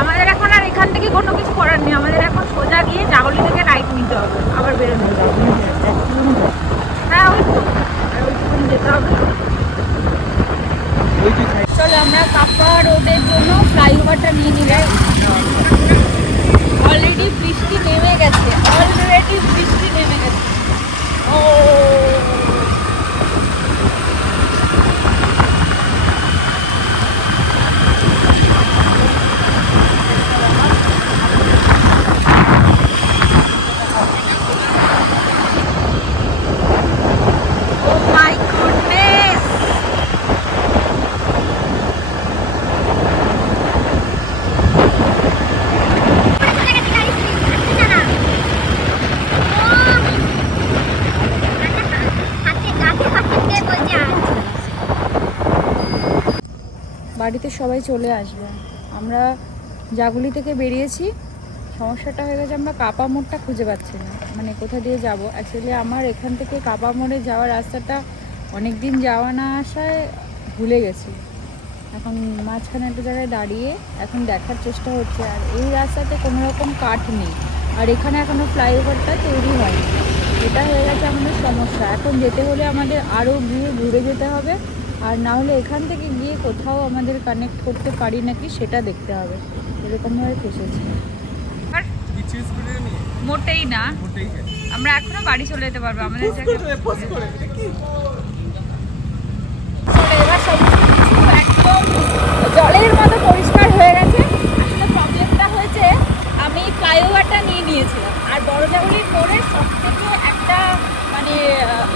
আমাদের এখন আর এখান থেকে কোনো কিছু করার নেই আমাদের এখন সোজা গিয়ে জাগলি থেকে রাইট নিতে হবে আবার বেরোতে হবে হ্যাঁ ওই তো আর ওইটুকুনি যেতে হবে ওই যে side- চলো আমরা কাপ্পা রোডের জন্য ফ্লাইওভারটা নিয়ে নিলাম অলরেডি বৃষ্টি নেমে গেছে ও মাই গুডনেস বাড়িতে সবাই চলে আসবে আমরা জাগুলি থেকে বেরিয়েছি সমস্যাটা হয়ে গেছে আমরা কাপা মোড়টা খুঁজে পাচ্ছি না মানে কোথা দিয়ে যাব অ্যাকচুয়ালি আমার এখান থেকে কাপা মোড়ে যাওয়ার রাস্তাটা অনেক দিন যাওয়া না আসায় ভুলে গেছি এখন মাঝখানে একটা জায়গায় দাঁড়িয়ে এখন দেখার চেষ্টা হচ্ছে আর এই রাস্তাতে কোনো রকম কাঠ নেই আর এখানে এখনও ফ্লাইওভারটা তৈরি হয়নি এটা হয়ে গেছে আমাদের সমস্যা এখন যেতে হলে আমাদের আরও গিয়ে ঘুরে যেতে হবে আর না হলে এখান থেকে গিয়ে কোথাও আমাদের কানেক্ট করতে পারি নাকি সেটা দেখতে হবে এরকমভাবে ফেসেছি আর কিছু স্পিডে নিয়ে মোটেই না ওটাই আমরা এখনো বাড়ি চলে যেতে পারবো আমাদের ফোস করে এটা কি এবার সমস্ত কিছু একদম জলের মতো পরিষ্কার হয়ে গেছে আসলে প্রবলেমটা হয়েছে আমি ফ্লাইওভারটা নিয়ে নিয়েছিলাম আর বড়জাগুলির মোড়ের সব থেকে একটা মানে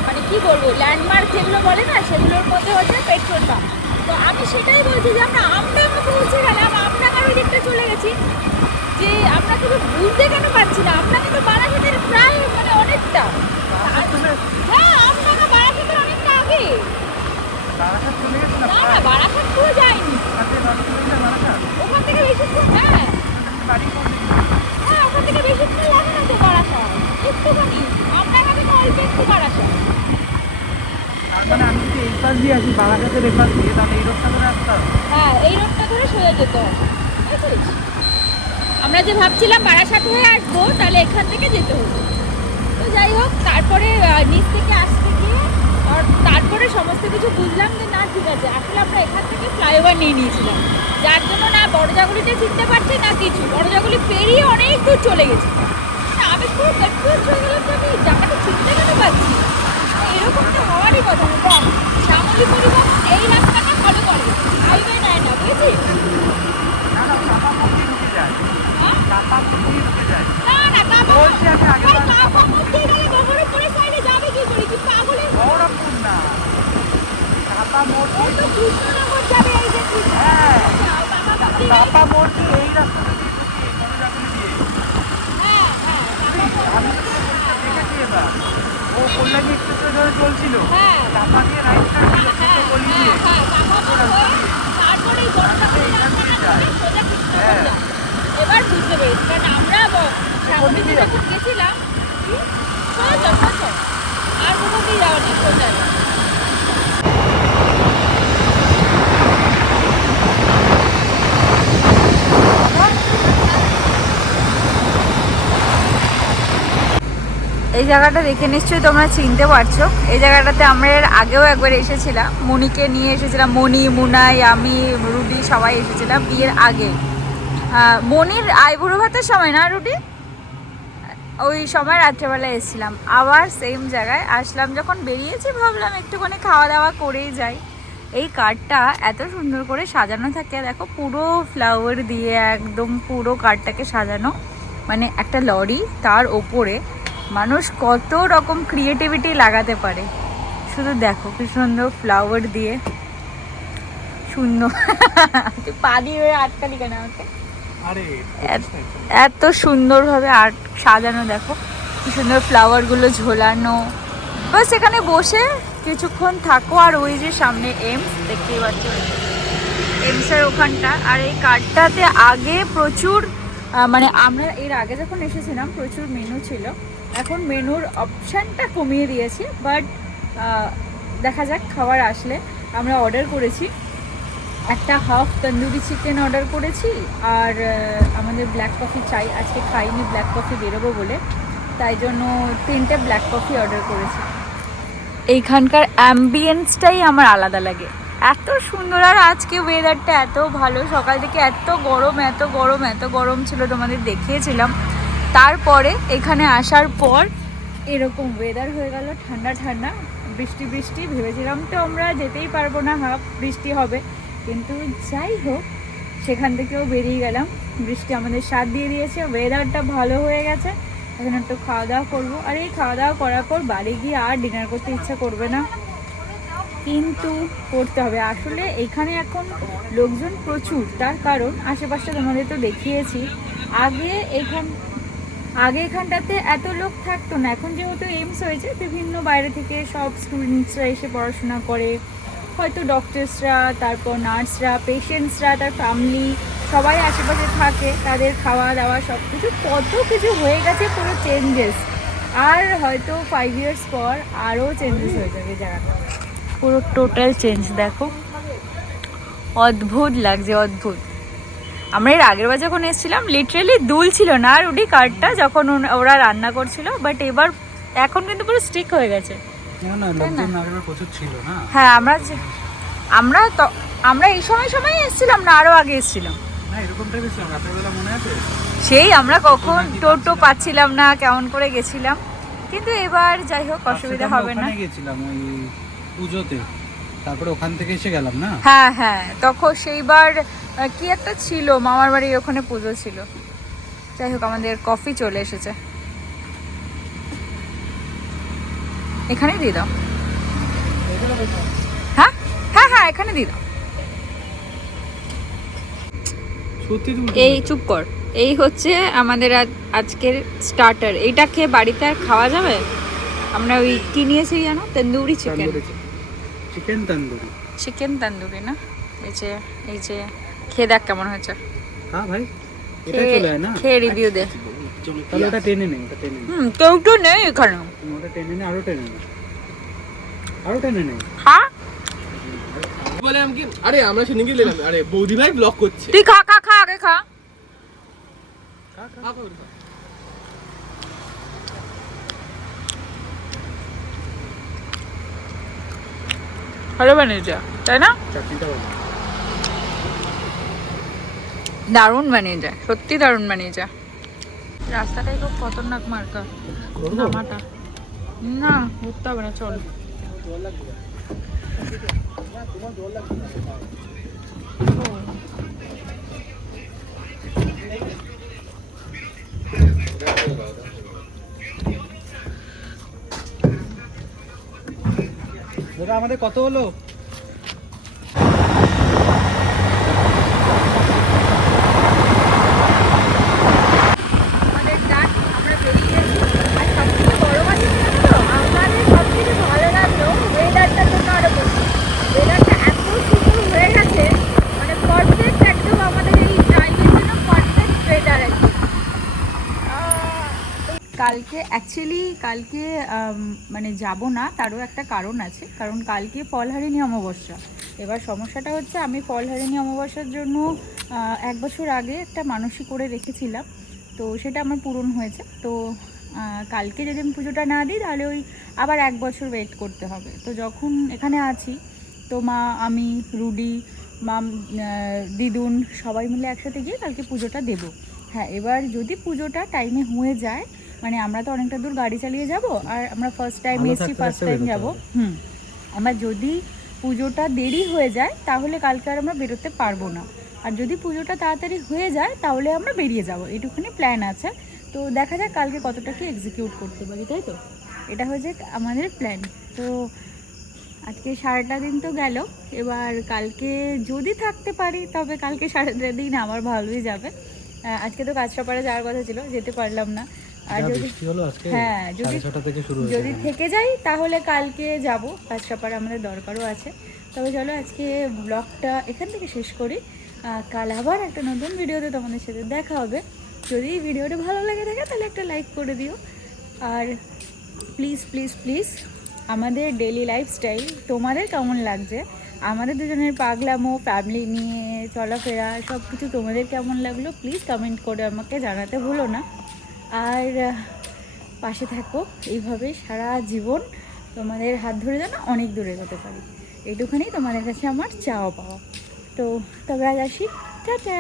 মানে কি বলবো ল্যান্ডমার্ক যেগুলো বলে না সেগুলোর মধ্যে হচ্ছে পেট্রোল পাম্প তো আমি সেটাই বলছি যে আমরা আমডাঙ্গা পৌঁছে গেলাম আমডাঙ্গার ওই দিকটা চলে গেছি যে আমরা কিন্তু বুঝতে কেন পারছি না আমরা কিন্তু বারাসাতের প্রায় মানে অনেকটা হ্যাঁ আমডাঙ্গা বারাসাতের অনেকটা আগে বারাসাত চলে গেছে না? না না বারাসাত পুরো যায়নি হাতে 10 কিলোমিটার বারাসাত? ওখান থেকে বেশিক্ষণ হ্যাঁ বাড়ি কোন দিকে? হ্যাঁ ওখান থেকে বেশিক্ষণ লাগে না তো বারাসাত একটুখানি আমডাঙ্গা থেকে অল্প একটু বারাসাত তার মানে আমি যদি এই পাশ দিয়ে আসি বারাসাতের এই পাশ দিয়ে তাহলে এই রোডটা ধরে আসতে হবে? হ্যাঁ এই রোডটা ধরে সোজা যেতে হবে বুঝেছিস আমরা যে ভাবছিলাম বারাসাত হয়ে আসবো তাহলে এখান থেকে যেতে হতো তো যাই হোক তারপরে নিচ থেকে আসতে গিয়ে আর তারপরে সমস্ত কিছু বুঝলাম যে না ঠিক আছে আসলে আমরা এখান থেকে ফ্লাইওভার নিয়ে নিয়েছিলাম যার জন্য না বড়জাগুলিতে চিনতে পারছি না কিছু বড়জাগুলি পেরিয়ে অনেক দূর চলে গেছি না, আমি পুরো কনফিউজ হয়ে গেলাম যে আমি জায়গাটা চিনতে কেন পারছি না। এরকম তো হওয়ারই কথা না দেখ শ্যামলী পরিবহন এই রাস্তাটা ফলো করে হাইওয়ে নেয় না বুঝেছিস না না চাপা মধ্যে ঢুকে যায় হ্যাঁ? চাপা মধ্যে ঢুকে যায় না না কাপা বলছি আমি আগে ভাই, বার- কাপা মধ্যে গেলে গগনপুরের সাইডে যাবে কি করে কি পাগলের গৌরবপুর না চাপা মোড় ওই তো কৃষ্ণনগর যাবে এই যে হ্যাঁ কৃষ্ণনগর চাপা মোড় দিয়ে এই রাস্তাটা দিয়ে ঢুকি বড়জাগুলি দিয়ে হ্যাঁ হ্যাঁ আমি তো তোকে পরিষ্কার দেখেছি এবার ও কল্যাণী এক্সপ্রেসে ধরে চলছিল হ্যাঁ চাপা দিয়ে রাইট সাইড ছিল হ্যাঁ গলি দিয়ে হ্যাঁ কাপা হয়ে তারপরে এই গগনপুরের রাস্তাটা ধরে সোজা কৃষ্ণনগর যাবে। এবার বুঝতে পেরেছি কারণ আমরা শ্যামলীতে যখন গেছিলাম সোজা সোজা আর কোথাও দিয়ে যাওয়া নেই সোজা এই জায়গাটা দেখে নিশ্চয়ই তোমরা চিনতে পারছো এই জায়গাটাতে আমরা এর আগেও একবার এসেছিলাম মনিকে নিয়ে এসেছিলাম মনি মুনাই আমি রুডি সবাই এসেছিলাম বিয়ের আগে মনির আইবুড়ো ভাতের সময় না রুডি ওই সময় রাত্রেবেলা এসেছিলাম আবার সেম জায়গায় আসলাম যখন বেরিয়েছি ভাবলাম একটুখানি খাওয়া দাওয়া করেই যাই এই কারটা এত সুন্দর করে সাজানো থাকে দেখো পুরো ফ্লাওয়ার দিয়ে একদম পুরো কারটাকে সাজানো মানে একটা লরি তার ওপরে মানুষ কত রকম ক্রিয়েটিভিটি লাগাতে পারে শুধু দেখো কি সুন্দর ফ্লাওয়ার দিয়ে সুন্দর তুই পা দিয়ে আটকালি কেন আমাকে আরে এত সুন্দরভাবে আর্ট সাজানো দেখো কি সুন্দর ফ্লাওয়ারগুলো ঝোলানো বাস এখানে বসে কিছুক্ষণ থাকো। আর ওই যে সামনে এমস দেখতেই পাচ্ছ, এমসের ওখানটা। আর এই কার্ডটাতে আগে প্রচুর মানে আমরা এর আগে যখন এসেছিলাম প্রচুর মেনু ছিল, এখন মেনুর অপশানটা কমিয়ে দিয়েছি। বাট দেখা যাক, খাবার আসলে। আমরা অর্ডার করেছি একটা হাফ তন্দুরি চিকেন অর্ডার করেছি, আর আমাদের ব্ল্যাক কফি চাই। আজকে খাইনি ব্ল্যাক কফি, বেরোবো বলে, তাই জন্য 3টে ব্ল্যাক কফি অর্ডার করেছি। এইখানকার অ্যাম্বিয়েন্সটাই আমার আলাদা লাগে, এত সুন্দর। আর আজকে ওয়েদারটা এত ভালো, সকাল থেকে এত গরম এত গরম এত গরম ছিল, তোমাদের দেখিয়েছিলাম। তারপরে এখানে আসার পর এরকম ওয়েদার হয়ে গেল, ঠান্ডা ঠান্ডা, বৃষ্টি বৃষ্টি। ভেবেছিলাম তো আমরা যেতেই পারবো না, হাফ বৃষ্টি হবে, কিন্তু যাই হোক সেখান থেকেও বেরিয়ে গেলাম। বৃষ্টি আমাদের সাথ দিয়ে দিয়েছে, ওয়েদারটা ভালো হয়ে গেছে। এখন একটু খাওয়া দাওয়া করবো। আর এই খাওয়া দাওয়া করার পর বাড়ি গিয়ে আর ডিনার করতে ইচ্ছা করবে না, কিন্তু করতে হবে। আসলে এখানে এখন লোকজন প্রচুর, তার কারণ আশেপাশে তোমাদের তো দেখিয়েছি। আগে এখানটাতে এত লোক থাকতো না। এখন যেহেতু এইমস হয়েছে, বিভিন্ন বাইরে থেকে সব স্টুডেন্টসরা এসে পড়াশোনা করে, হয়তো ডক্টরসরা, তারপর নার্সরা, পেশেন্টসরা, তার ফ্যামিলি সবাই আশেপাশে থাকে, তাদের খাওয়া দাওয়া সব কিছু কত কিছু হয়ে গেছে, পুরো চেঞ্জেস। আর হয়তো 5 years পর আরও চেঞ্জেস হয়ে যাবে জায়গাটা, পুরো টোটাল চেঞ্জ। দেখো অদ্ভুত লাগছে, অদ্ভুত। আমরা এর আগের বার যখন এসেছিলাম লিটারেলি দুল ছিল না আর উডি কার্ডটা, যখন ওরা রান্না করছিল। বাট এবার এখন কিন্তু পুরো স্ট্রিক হয়ে গেছে। প্রচুর ছিল না। হ্যাঁ, আমরা এই সময় এসেছিলাম না, আরো আগে এসেছিলাম। না এরকম টাইপের ছিল, রাতের বেলা মনে আছে? সেই আমরা কখন টোটো পাচ্ছিলাম না, কেমন করে গেছিলাম। কিন্তু এবার যাই হোক, অসুবিধা হবে না। গেছিলাম ওই পুজোতে, তারপরে ওখান থেকে এসে গেলাম না। হ্যাঁ হ্যাঁ, তখন সেইবার কি একটা ছিল, মামার বাড়ির ওখানে পুজো ছিল। যাই হোক, আমাদের কফি চলে এসেছে। এখানেই দিয়ে দাও। হ্যাঁ হ্যাঁ হ্যাঁ, এখানে দিয়ে দাও। সত্যি এই চুপ কর, এই হচ্ছে আমাদের আজকের স্টার্টার। এইটা খেয়ে বাড়িতে আর খাওয়া যাবে? আমরা ওই কি নিয়েছি জানো, তন্দুরি চিকেন। চিকেন তন্দুরি না, এই যে খেয়ে দেখ কেমন হয়েছে। হ্যাঁ ভাই, এটা চলে না, খেয়ে রিভিউ দে। তাহলে ওটা টেনে নেই, ওটা টেনে নেই। কেউ তো নেই এখানে। ওটা টেনে নেই, আরো টেনে নেই, আরো টেনে নেই। হ্যাঁ বলে আমি কি, আরে আমরা সেদিনকে নিলাম, আরে বৌদি ভাই ব্লগ করছে। তুই খা খা খা, আগে খা। ভালো বানিয়েছে তাই না? চাটনিটা ভালো। দারুণ বানিয়েছে, সত্যি দারুণ বানিয়েছে। রাস্তাটাই খুব খতরনাক মার্কা, নামাটা না ঘুরতে হবে না, চল। দাদা আমাদের কত হলো? আমাদের ডাক, আমরা বেরিয়ে গেছি। আর সবথেকে বড় কথা কি জানো তো, আমাদের সবথেকে ভালো লাগলো ওয়েদারটার জন্য আরো বেশি। ওয়েদারটা এত সুন্দর হয়ে গেছে, মানে পারফেক্ট একদম আমাদের এই টাইমের জন্য পারফেক্ট ওয়েদার একদম। কালকে কালকে মানে যাব না, তারও একটা কারণ আছে। কারণ কালকে ফলহারিণী অমাবস্যা। এবার সমস্যাটা হচ্ছে, আমি ফলহারিণী অমাবস্যার জন্য 1 বছর আগে একটা মানসিক করে রেখেছিলাম, তো সেটা আমার পূরণ হয়েছে। তো কালকে যদি আমি পুজোটা না দিই, তাহলে ওই আবার 1 বছর ওয়েট করতে হবে। তো যখন এখানে আছি, তো মা, আমি, রুডি, মাম, দিদুন সবাই মিলে একসাথে গিয়ে কালকে পুজোটা দেবো। হ্যাঁ, এবার যদি পুজোটা টাইমে হয়ে যায়, মানে আমরা তো অনেকটা দূর গাড়ি চালিয়ে যাব, আর আমরা ফার্স্ট টাইম এসছি, ফার্স্ট টাইম যাবো। আমার যদি পুজোটা দেরি হয়ে যায়, তাহলে কালকে আর আমরা বেরোতে পারবো না। আর যদি পুজোটা তাড়াতাড়ি হয়ে যায়, তাহলে আমরা বেরিয়ে যাব, এইটুকুনি প্ল্যান আছে। তো দেখা যাক কালকে কতটা কি এক্সিকিউট করতে পারি, তাই তো? এটা হচ্ছে আমাদের প্ল্যান। তো আজকে সারাটা দিন তো গেল, এবার কালকে যদি থাকতে পারি, তবে কালকে সারাটা দিন আমার ভালোই যাবে। আজকে তো কাঁচরাপাড়া যাওয়ার কথা ছিল, যেতে পারলাম না। আর যদি হ্যাঁ যদি যদি থেকে যাই তাহলে কালকে যাব, কাজটাপার আমাদের দরকারও আছে। তবে চলো আজকে ব্লগটা এখান থেকে শেষ করি। কাল আবার একটা নতুন ভিডিওতে তোমাদের সাথে দেখা হবে। যদি ভিডিওটা ভালো লাগে থাকে তাহলে একটা লাইক করে দিও। আর প্লিজ প্লিজ প্লিজ আমাদের ডেলি লাইফস্টাইল তোমাদের কেমন লাগছে, আমাদের দুজনের পাগলামো, ফ্যামিলি নিয়ে চলাফেরা সব কিছু তোমাদের কেমন লাগলো প্লিজ কমেন্ট করে আমাকে জানাতে ভুলো না। আর পাশে থাকো এইভাবে সারা জীবন, তোমাদের হাত ধরে যেন অনেক দূরে যেতে পারি, এইটুখানি তোমাদের কাছে আমার চাওয়া পাওয়া। তো তবে আজ আসি, টাটা।